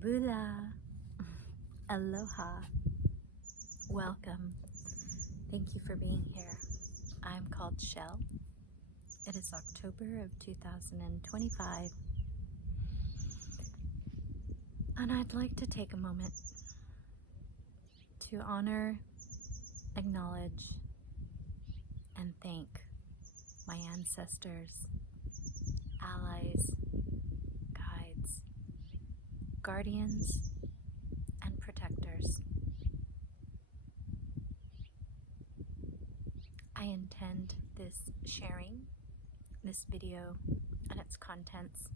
Bula, aloha, welcome. Thank you for being here. I'm called Shell. It is October of 2025, and I'd like to take a moment to honor, acknowledge, and thank my ancestors, allies, guides, guardians, and protectors. I intend this sharing, this video, and its contents,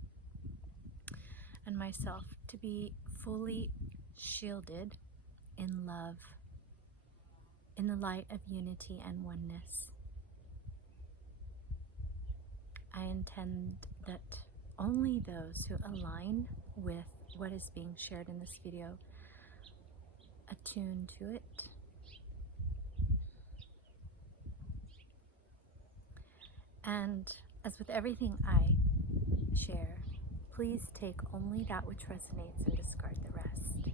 and myself to be fully shielded in love, in the light of unity and oneness. I intend that only those who align with what is being shared in this video attune to it. And as with everything I share, please take only that which resonates and discard the rest.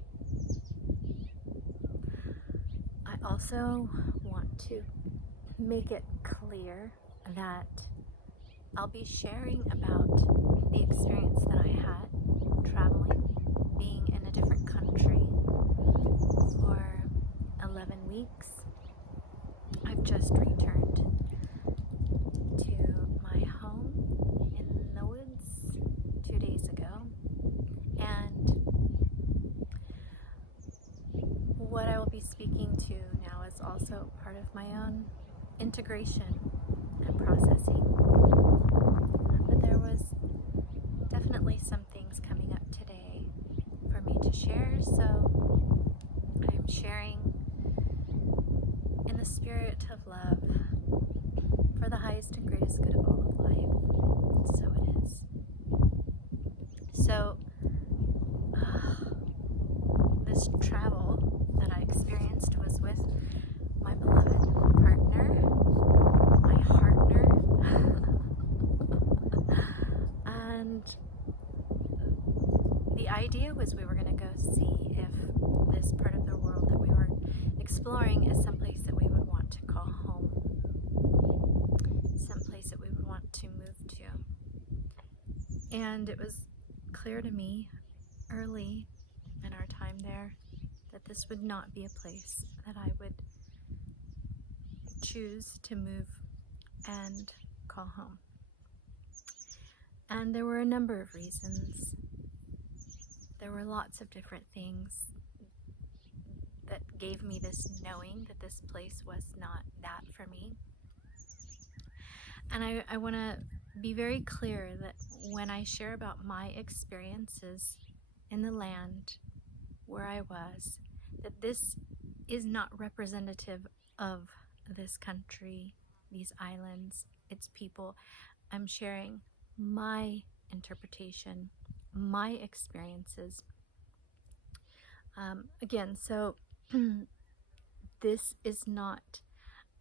I also want to make it clear that I'll be sharing about the experience that I had traveling, being in a different country for 11 weeks. I've just returned to my home in the woods 2 days ago, and what I will be speaking to now is also part of my own integration and processing. But there was definitely some things coming up today for me to share, so I'm sharing in the spirit of love for the highest and greatest good of all of life. So it is. So, this travel that I experienced was with my beloved partner, my partner, and the idea was we were going to go see if this part of the world that we were exploring is someplace that we would want to call home, someplace that we would want to move to. And it was clear to me early in our time there that this would not be a place that I would choose to move and call home. And there were a number of reasons. There were lots of different things that gave me this knowing that this place was not that for me. And I want to be very clear that when I share about my experiences in the land where I was, that this is not representative of this country, these islands, its people. I'm sharing my interpretation, my experiences. Again, so this is not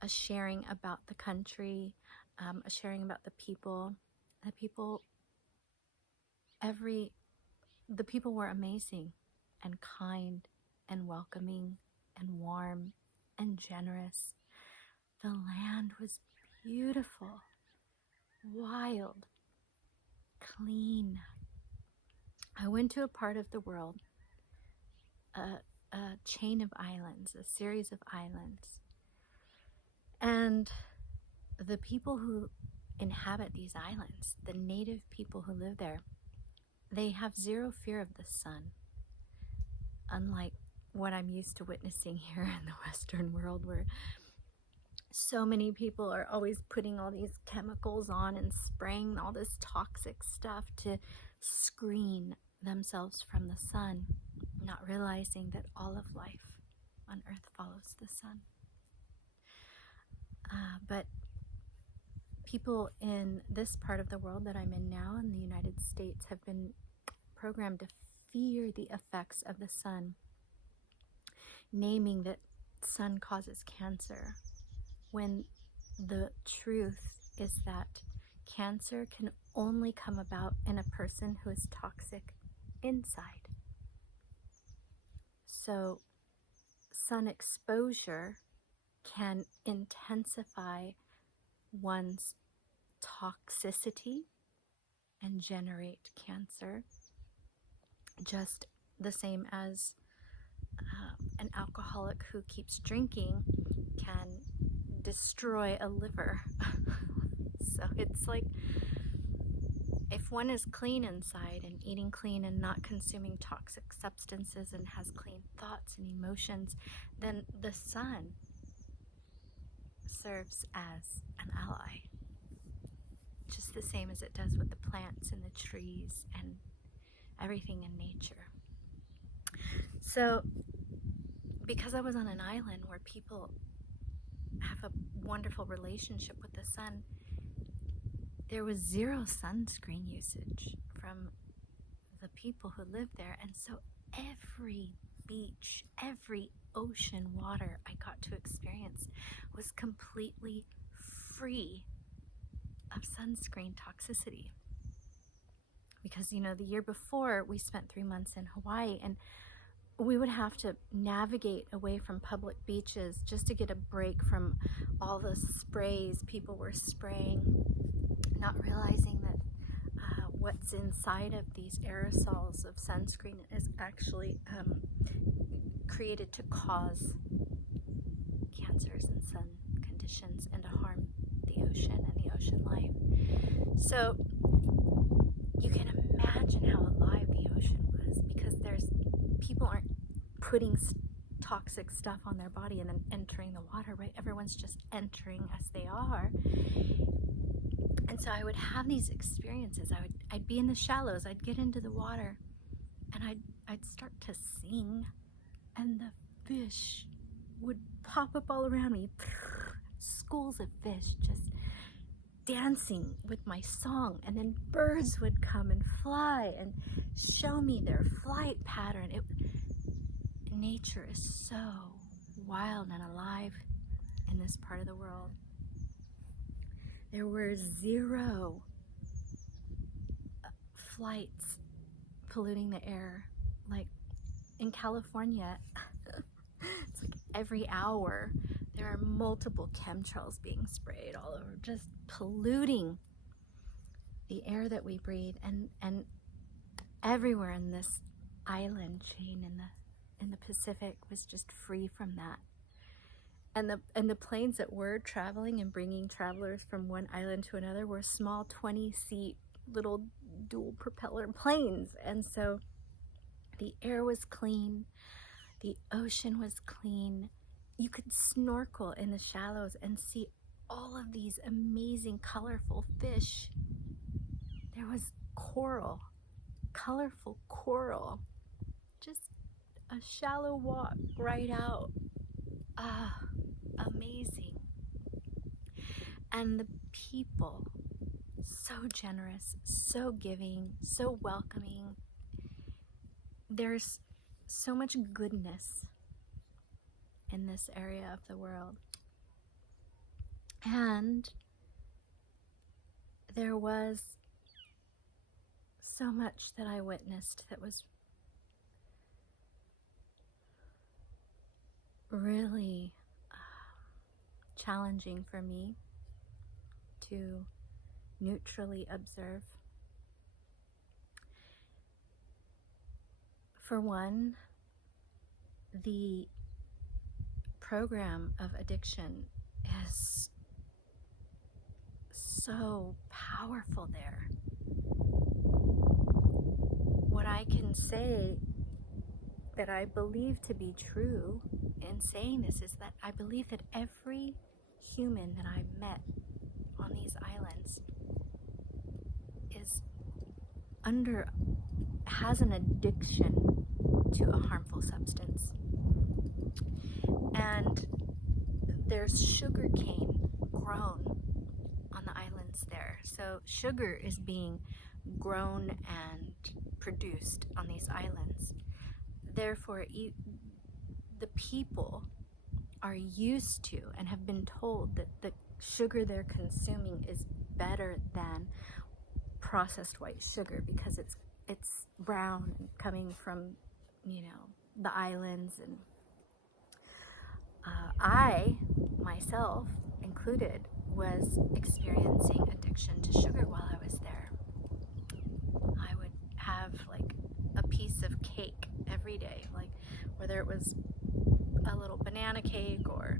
a sharing about the country, a sharing about the people. The people were amazing and kind and welcoming and warm and generous. The land was beautiful, wild, clean. I went to a part of the world, a chain of islands, a series of islands, and the people who inhabit these islands, the native people who live there, they have zero fear of the sun, unlike what I'm used to witnessing here in the Western world, where so many people are always putting all these chemicals on and spraying all this toxic stuff to screen themselves from the sun, not realizing that all of life on earth follows the sun. But people in this part of the world that I'm in now, in the United States, have been programmed to fear the effects of the sun, naming that sun causes cancer, when the truth is that cancer can only come about in a person who is toxic inside. So sun exposure can intensify one's toxicity and generate cancer, just the same as an alcoholic who keeps drinking can destroy a liver. So it's like, if one is clean inside and eating clean and not consuming toxic substances and has clean thoughts and emotions, then the sun serves as an ally, just the same as it does with the plants and the trees and everything in nature. So because I was on an island where people have a wonderful relationship with the sun, there was zero sunscreen usage from the people who lived there. And so every beach, every ocean water I got to experience was completely free of sunscreen toxicity. Because, you know, the year before we spent 3 months in Hawaii, and we would have to navigate away from public beaches just to get a break from all the sprays people were spraying, not realizing that what's inside of these aerosols of sunscreen is actually created to cause cancers and sun conditions and to harm the ocean and the ocean life. So you can imagine how alive the ocean was, because people aren't putting toxic stuff on their body and then entering the water, right? Everyone's just entering as they are. And so I would have these experiences. I'd be in the shallows, I'd get into the water, and I'd start to sing, and the fish would pop up all around me, schools of fish just dancing with my song, and then birds would come and fly and show me their flight pattern. Nature is so wild and alive in this part of the world. There were zero flights polluting the air. Like in California, it's like every hour there are multiple chemtrails being sprayed all over, just polluting the air that we breathe. And everywhere in this island chain in the Pacific was just free from that. And the planes that were traveling and bringing travelers from one island to another were small 20-seat little dual propeller planes. And so the air was clean, the ocean was clean. You could snorkel in the shallows and see all of these amazing colorful fish. There was coral, colorful coral, just a shallow walk right out. Amazing. And the people, so generous, so giving, so welcoming. There's so much goodness in this area of the world. And there was so much that I witnessed that was really challenging for me to neutrally observe. For one, the program of addiction is so powerful there. What I can say that I believe to be true in saying this is that I believe that every human that I met on these islands has an addiction to a harmful substance. And there's sugar cane grown on the islands there. So sugar is being grown and produced on these islands. Therefore, the people are used to and have been told that the sugar they're consuming is better than processed white sugar because it's brown, coming from, the islands, and I, myself included, was experiencing addiction to sugar while I was there. I would have like a piece of cake every day, like whether it was a little banana cake or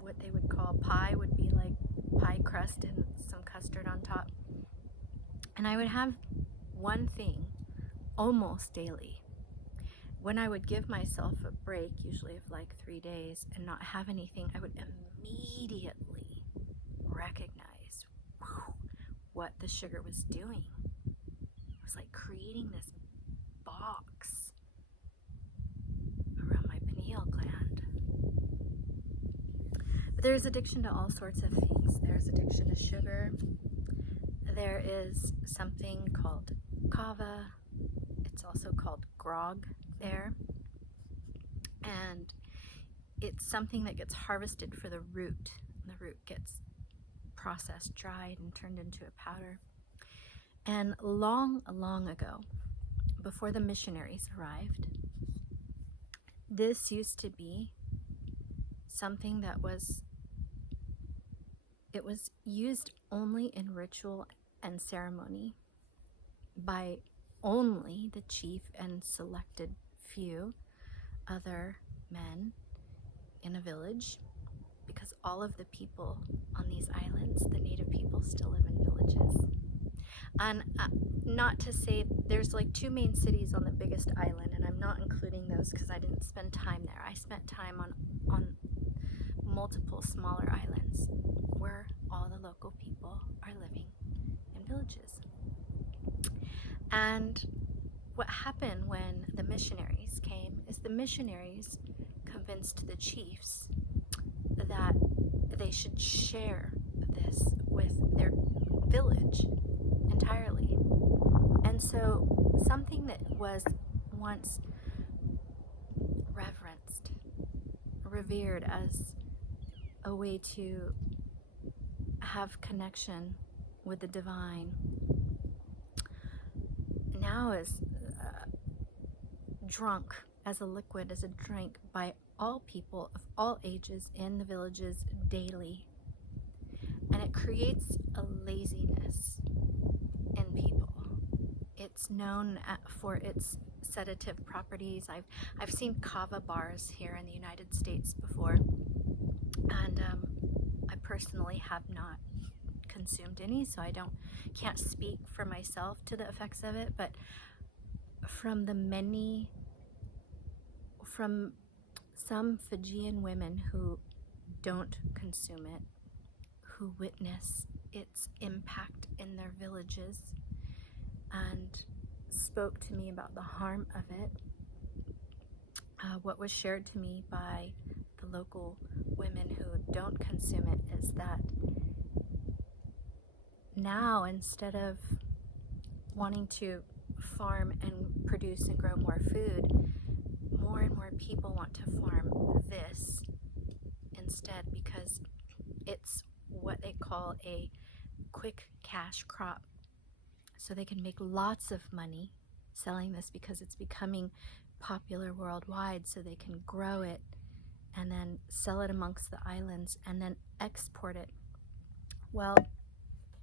what they would call pie, would be like pie crust and some custard on top. And I would have one thing almost daily. When I would give myself a break, usually of like 3 days, and not have anything, I would immediately recognize what the sugar was doing. It was like creating this box around my pineal gland. But there's addiction to all sorts of things. There's addiction to sugar. There is something called kava. It's also called grog there. And it's something that gets harvested for the root. The root gets processed, dried, and turned into a powder. And long ago, before the missionaries arrived, this used to be something that was used only in ritual and ceremony by only the chief and selected few other men in a village, because all of the people on these islands, the native people, still live in villages. And not to say, there's like 2 main cities on the biggest island, and I'm not including those because I didn't spend time there. I spent time on multiple smaller islands where all the local people are living in villages. And what happened when the missionaries came is the missionaries convinced the chiefs that they should share this with their village entirely. And so something that was once reverenced, revered as a way to have connection with the divine, now is drunk as a liquid, as a drink by all people of all ages in the villages daily. And it creates a laziness in people. It's known for its sedative properties. I've seen kava bars here in the United States before, and I personally have not consumed any, so I can't speak for myself to the effects of it, but from some Fijian women who don't consume it, who witness its impact in their villages and spoke to me about the harm of it, what was shared to me by the local women who don't consume it is that now, instead of wanting to farm and produce and grow more food, more and more people want to farm this instead, because it's what they call a quick cash crop. So they can make lots of money selling this because it's becoming popular worldwide, so they can grow it and then sell it amongst the islands and then export it. Well,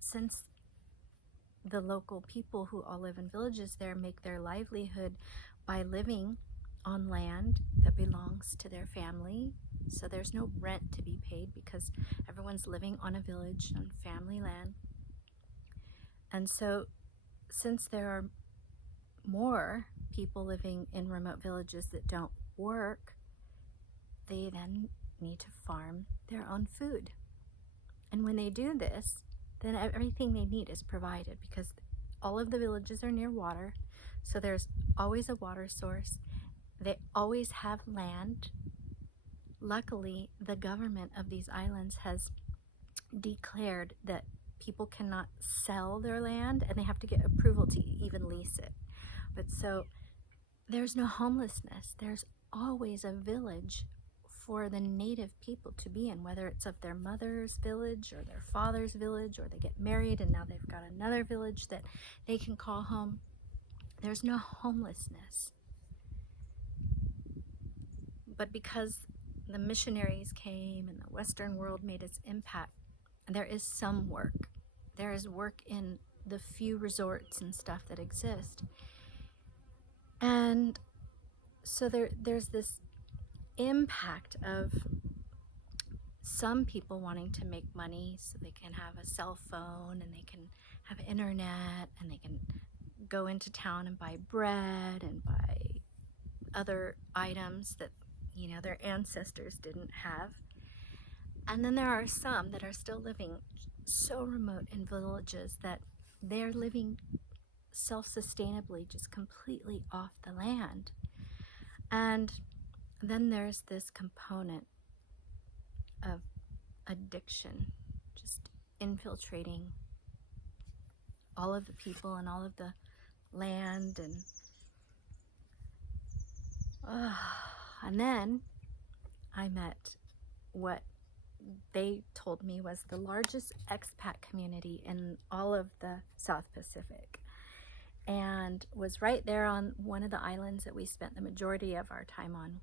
since the local people who all live in villages there make their livelihood by living on land that belongs to their family, so there's no rent to be paid because everyone's living on a village, on family land. And so since there are more people living in remote villages that don't work, they then need to farm their own food. And when they do this, then everything they need is provided, because all of the villages are near water, so there's always a water source. They always have land. Luckily, the government of these islands has declared that people cannot sell their land, and they have to get approval to even lease it. But so there's no homelessness. There's always a village for the native people to be in, whether it's of their mother's village or their father's village, or they get married and now they've got another village that they can call home. There's no homelessness. But because the missionaries came and the Western world made its impact, there is some work. There is work in the few resorts and stuff that exist. And so there's this impact of some people wanting to make money so they can have a cell phone and they can have internet and they can go into town and buy bread and buy other items that, you know, their ancestors didn't have. And then there are some that are still living so remote in villages that they're living self-sustainably, just completely off the land. And then there's this component of addiction, just infiltrating all of the people and all of the land. And then I met what they told me was the largest expat community in all of the South Pacific, and was right there on one of the islands that we spent the majority of our time on,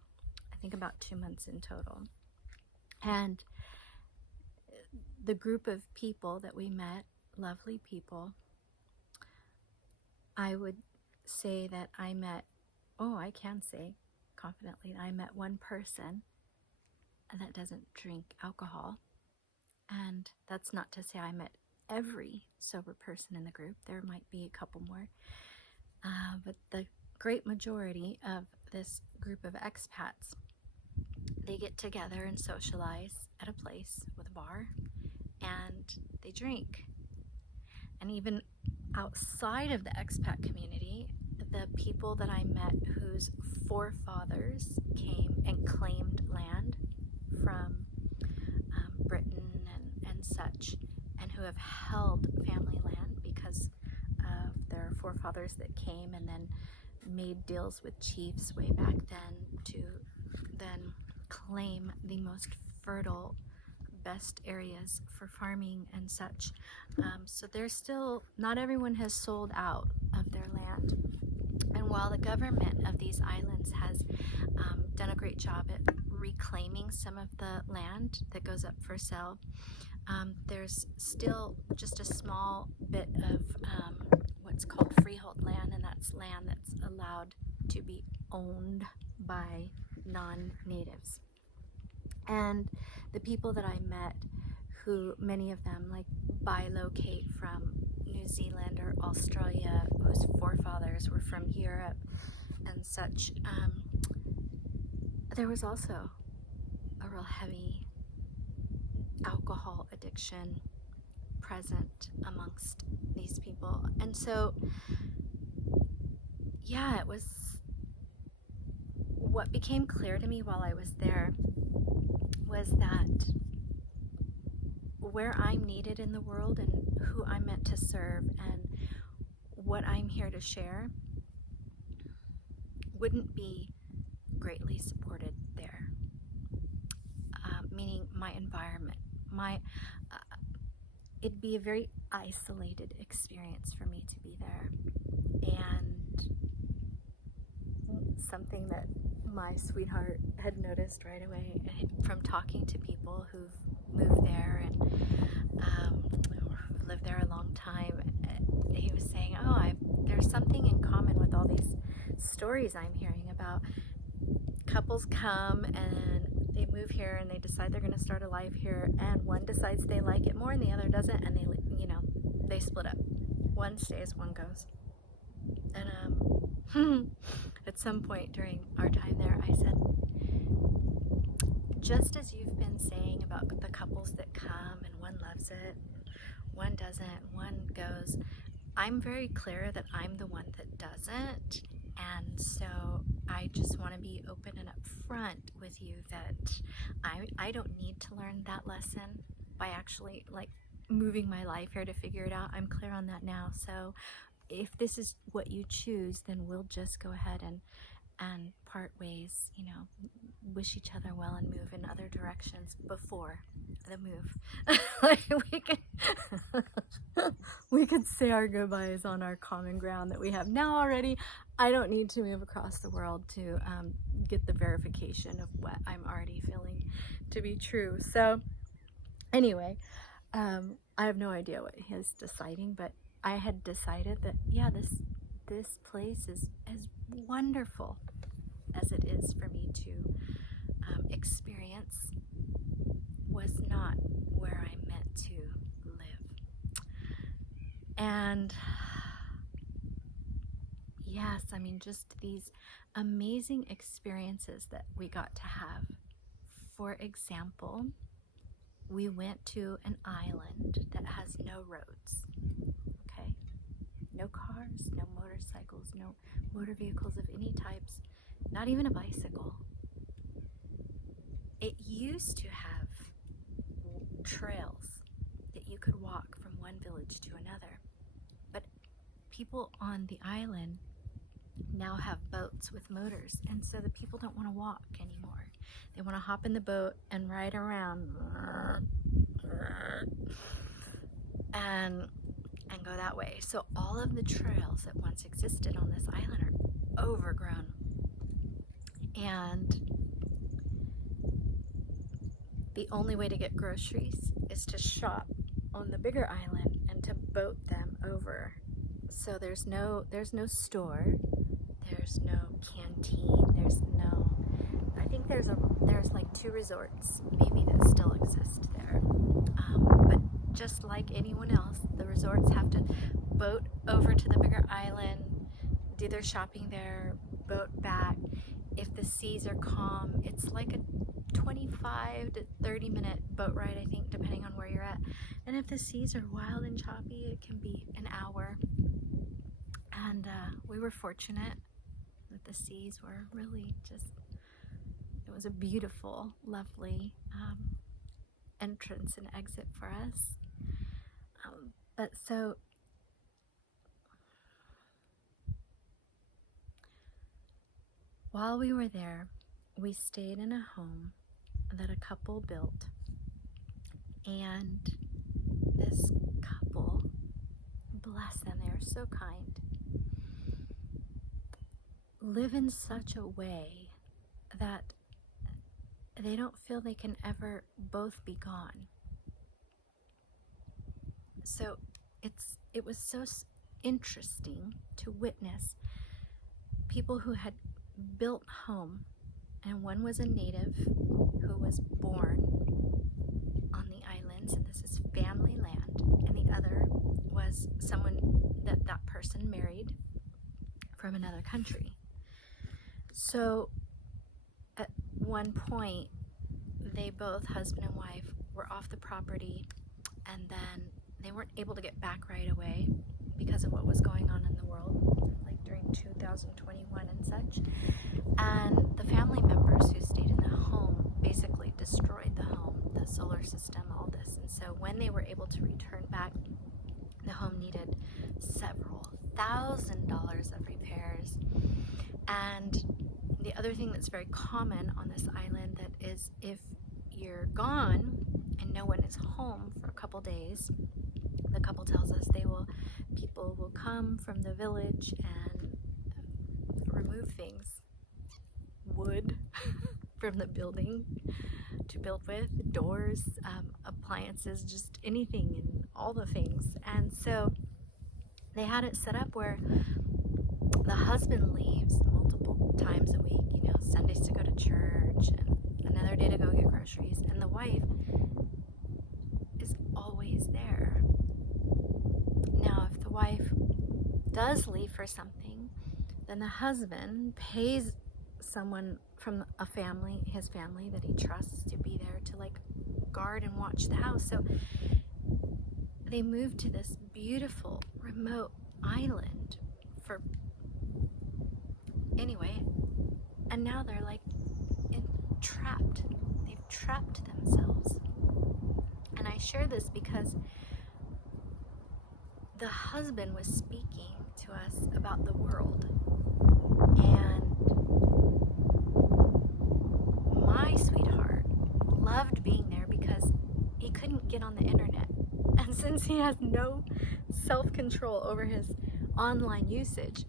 I think about 2 months in total. And the group of people that we met, lovely people, I would say that I met, I can say confidently that I met one person that doesn't drink alcohol. And that's not to say I met every sober person in the group. There might be a couple more. But the great majority of this group of expats, they get together and socialize at a place with a bar, and they drink. And even outside of the expat community, the people that I met whose forefathers came and claimed land from Britain and such, and who have held family land because of their forefathers that came and then made deals with chiefs way back then to then claim the most fertile, best areas for farming and such. So there's still, not everyone has sold out of their land. And while the government of these islands has done a great job at reclaiming some of the land that goes up for sale, there's still just a small bit of what's called freehold land, and that's land that's allowed to be owned by non-natives. And the people that I met, who many of them like bilocate from New Zealand or Australia, whose forefathers were from Europe and such, there was also a real heavy alcohol addiction present amongst these people. And so, yeah, it was what became clear to me while I was there was that where I'm needed in the world and who I'm meant to serve and what I'm here to share wouldn't be greatly supported there. Meaning my environment, it'd be a very isolated experience for me to be there. And something that my sweetheart had noticed right away from talking to people who've moved there and lived there a long time, he was saying, there's something in common with all these stories I'm hearing about couples come and they move here and they decide they're going to start a life here, and one decides they like it more and the other doesn't, and they split up. One stays, one goes. And at some point during our time there, I said, just as you've been saying about the couples that come and one loves it, one doesn't, one goes, I'm very clear that I'm the one that doesn't. And so I just want to be open and upfront with you that I don't need to learn that lesson by actually moving my life here to figure it out. I'm clear on that now. So if this is what you choose, then we'll just go ahead and part ways, wish each other well and move in other directions before the move. Like we could say our goodbyes on our common ground that we have now already. I don't need to move across the world to get the verification of what I'm already feeling to be true. So anyway, I have no idea what he's deciding, but I had decided that, yeah, this place is as wonderful as it is for me to experience, was not where I meant to live. And yes, I mean, just these amazing experiences that we got to have. For example, we went to an island that has no roads, okay? No cars, no motorcycles, no motor vehicles of any types, not even a bicycle. It used to have trails that you could walk from one village to another, but people on the island now have boats with motors, and so the people don't want to walk anymore. They want to hop in the boat and ride around and go that way. So all of the trails that once existed on this island are overgrown, and the only way to get groceries is to shop on the bigger island and to boat them over. So there's no store, there's no canteen, I think there's like 2 resorts maybe that still exist there. But just like anyone else, the resorts have to boat over to the bigger island, do their shopping there, boat back. If the seas are calm, it's like a 25 to 30 minute boat ride, I think, depending on where you're at. And if the seas are wild and choppy, it can be an hour. And we were fortunate that the seas were really it was a beautiful, lovely entrance and exit for us. But so while we were there, we stayed in a home that a couple built, and this couple, bless them, they are so kind, live in such a way that they don't feel they can ever both be gone. So it was so interesting to witness people who had built home, and one was a native who was born on the islands, and this is family land, and the other was someone that person married from another country. So at one point, they both, husband and wife, were off the property, and then they weren't able to get back right away because of what was going on in the world, like during 2021 and such. And the family members who stayed in the home basically destroyed the home, the solar system, all this. And so when they were able to return back, the home needed several $1,000s of repairs. And the other thing that's very common on this island that is, if you're gone and no one is home for a couple days, the couple tells us people will come from the village and remove things, wood from the building to build with, doors, appliances, just anything and all the things. And so they had it set up where the husband leaves multiple times a week, Sundays to go to church and another day to go get groceries, and the wife is always there. Now, if the wife does leave for something, then the husband pays someone from his family that he trusts to be there to guard and watch the house. So they moved to this beautiful remote island and now they're trapped. They've trapped themselves. And I share this because the husband was speaking to us about the world, and since he has no self-control over his online usage,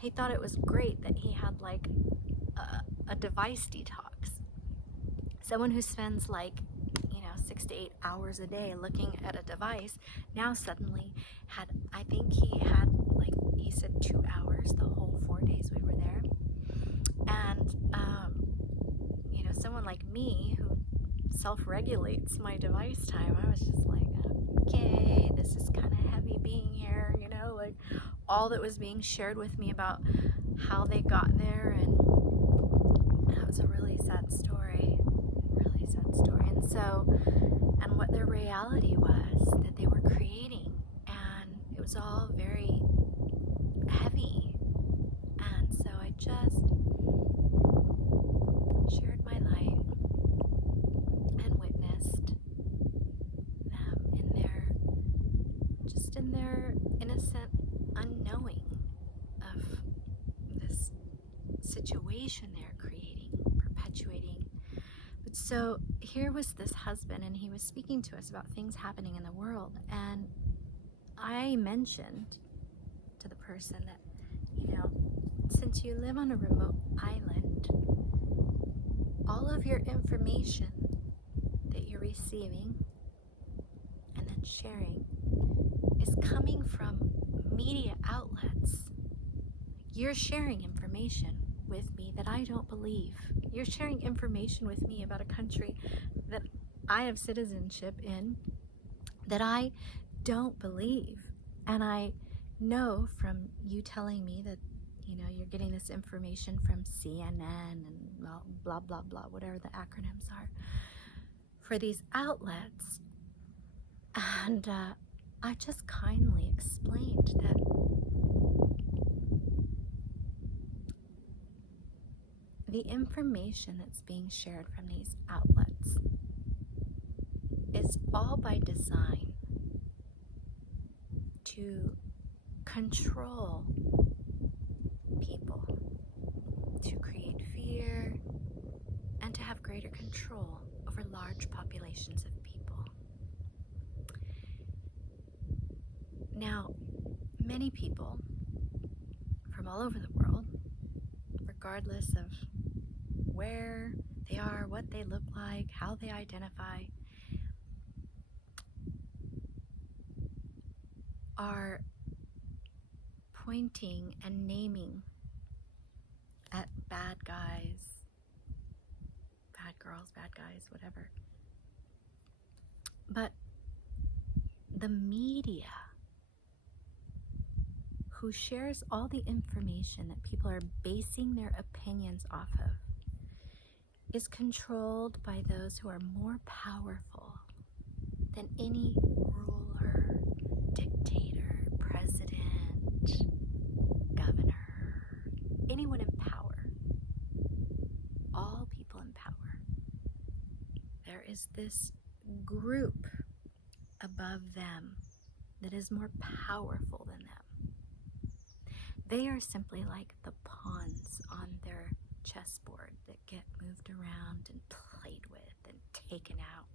he thought it was great that he had like a device detox. Someone who spends like 6 to 8 hours a day looking at a device now suddenly had, I think he had, like he said, 2 hours the whole 4 days we were there. And someone like me who self-regulates my device time, I was just like, okay, this is kind of heavy being here, like all that was being shared with me about how they got there, and that was a really sad story. And what their reality was that they were creating, and it was all very heavy. And so I just shared my light and witnessed them in their innocent unknowing of this situation they're creating, perpetuating. But so here was this husband, and he was speaking to us about things happening in the world, and I mentioned to the person that, since you live on a remote island, all of your information that you're receiving and then sharing is coming from media outlets. You're sharing information with me that I don't believe. You're sharing information with me about a country that I have citizenship in that I don't believe. And I know from you telling me that, you're getting this information from CNN and blah, blah, blah, whatever the acronyms are for these outlets. And I just kindly explained that the information that's being shared from these outlets is all by design to control people, to create fear, and to have greater control over large populations of people. Now, many people from all over the world, regardless of where they are, what they look like, how they identify, are pointing and naming at bad guys, bad girls, bad guys, whatever. But the media, who shares all the information that people are basing their opinions off of, is controlled by those who are more powerful than any ruler, dictator, president, governor, anyone in power. All people in power. There is this group above them that is more powerful than them. They are simply like the pawns on their chessboard that get moved around and played with and taken out.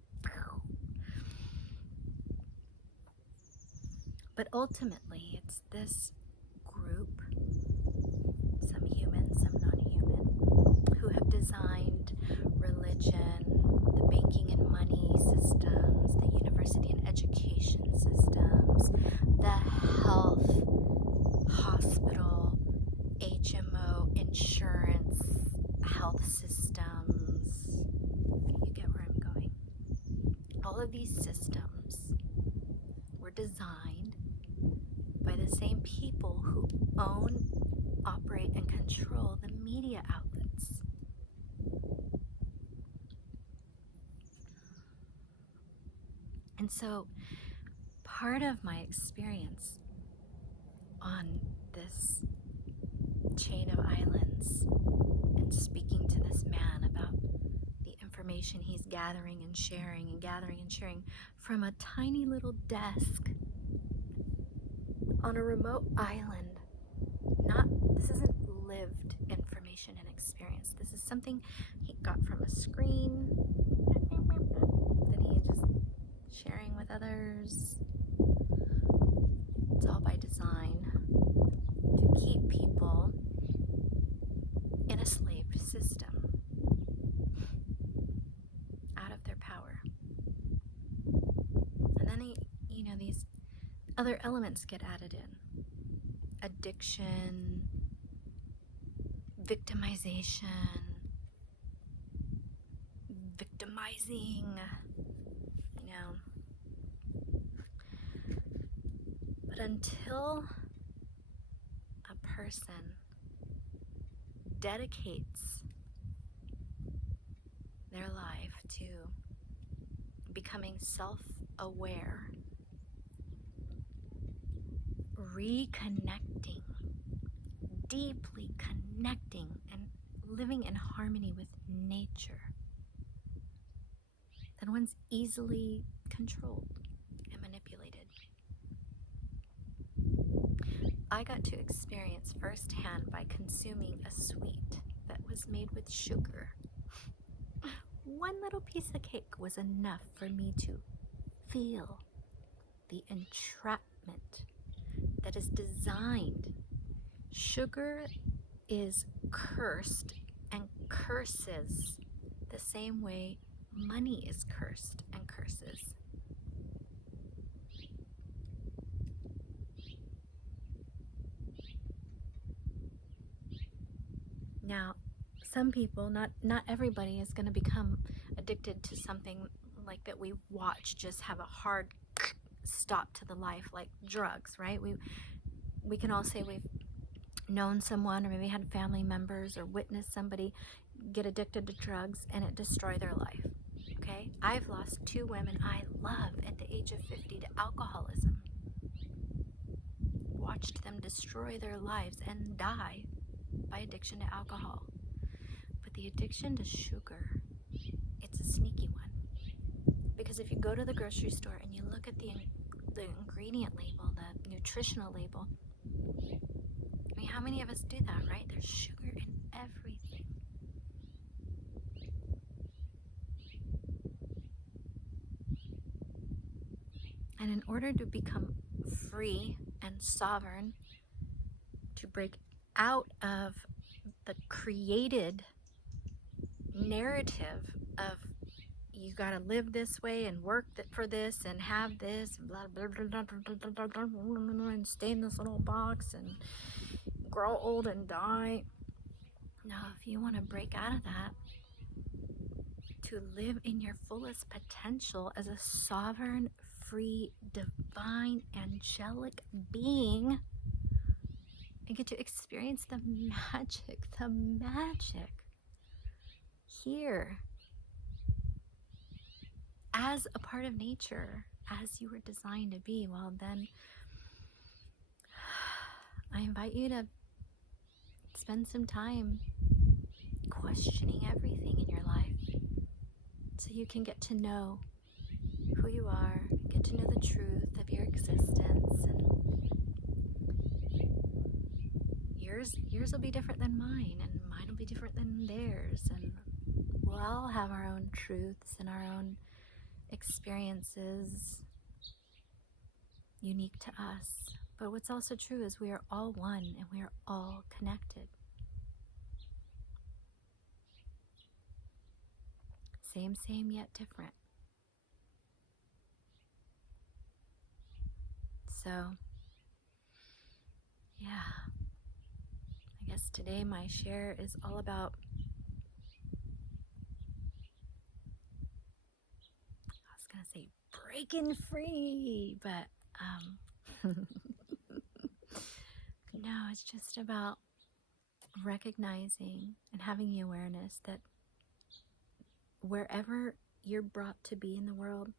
But ultimately, it's this group, some human, some non-human, who have designed religion, the banking and money systems, the university and education systems, the health, hospital, HMO, insurance, health systems. You get where I'm going. All of these systems were designed by the same people who own, operate, and control the media outlets. And so part of my experience on this chain of islands and speaking to this man about the information he's gathering and sharing from a tiny little desk on a remote island. This isn't lived information and experience. This is something he got from a screen that he just sharing with others. by design to keep people in a slave system, out of their power. And then these other elements get added in: addiction, victimization, victimizing, But until a person dedicates their life to becoming self-aware, reconnecting, deeply connecting, and living in harmony with nature, then one's easily controlled and manipulated. I got to experience firsthand by consuming a sweet that was made with sugar. One little piece of cake was enough for me to feel the entrapment that is designed. Sugar is cursed and curses the same way money is cursed and curses. Now, some people, not everybody, is going to become addicted to something like that we watch just have a hard stop to the life, like drugs, right? We can all say we've known someone, or maybe had family members, or witnessed somebody get addicted to drugs and it destroy their life. Okay? I've lost 2 women I love at the age of 50 to alcoholism. Watched them destroy their lives and die by addiction to alcohol. But the addiction to sugar, it's a sneaky one. Because if you go to the grocery store and you look at the ingredient label, the nutritional label, I mean, how many of us do that, right? There's sugar in everything. And in order to become free and sovereign, to break out of the created narrative of you gotta live this way and work for this and have this and blah blah blah blah blah blah blah, and stay in this little box and grow old and die. Now, if you want to break out of that, to live in your fullest potential as a sovereign, free, divine, angelic being, and get to experience the magic here as a part of nature, as you were designed to be, well then I invite you to spend some time questioning everything in your life so you can get to know who you are, get to know the truth of your existence. And yours will be different than mine, and mine will be different than theirs, and we'll all have our own truths and our own experiences unique to us. But what's also true is we are all one and we are all connected. Same yet different. So, yeah, I guess today my share is all about, I was gonna say breaking free, but no, it's just about recognizing and having the awareness that wherever you're brought to be in the world,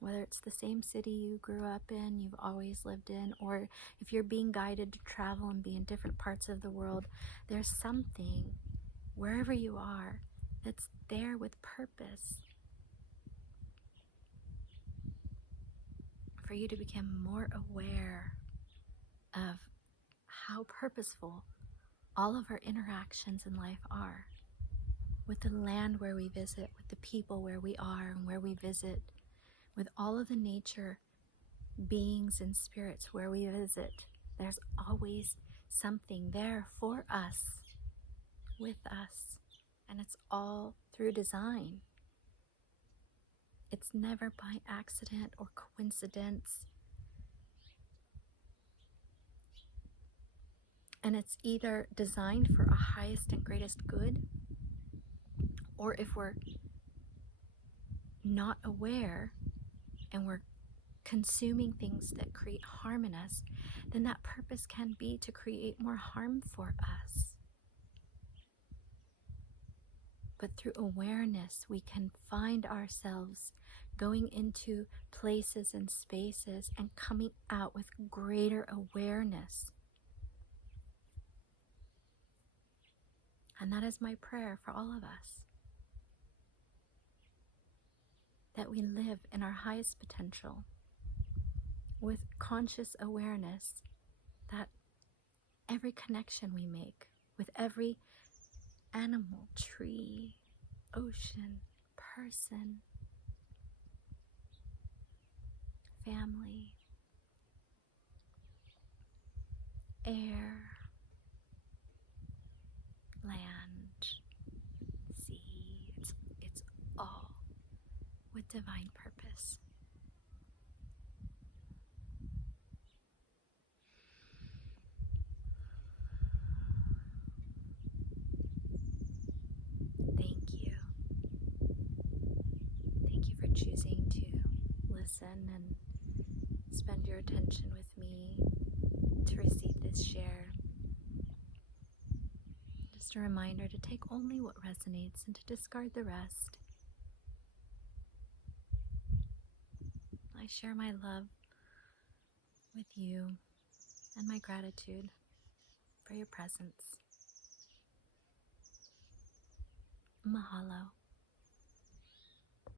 whether it's the same city you grew up in, you've always lived in, or if you're being guided to travel and be in different parts of the world, there's something, wherever you are, that's there with purpose for you to become more aware of how purposeful all of our interactions in life are, with the land where we visit, with the people where we are and where we visit, with all of the nature beings and spirits where we visit, there's always something there for us, with us, and it's all through design. It's never by accident or coincidence. And it's either designed for our highest and greatest good, or if we're not aware and we're consuming things that create harm in us, then that purpose can be to create more harm for us. But through awareness, we can find ourselves going into places and spaces and coming out with greater awareness. And that is my prayer for all of us, that we live in our highest potential with conscious awareness, that every connection we make with every animal, tree, ocean, person, family, air, land, sea, it's all with divine purpose. Thank you. Thank you for choosing to listen and spend your attention with me to receive this share. Just a reminder to take only what resonates and to discard the rest. I share my love with you and my gratitude for your presence. Mahalo.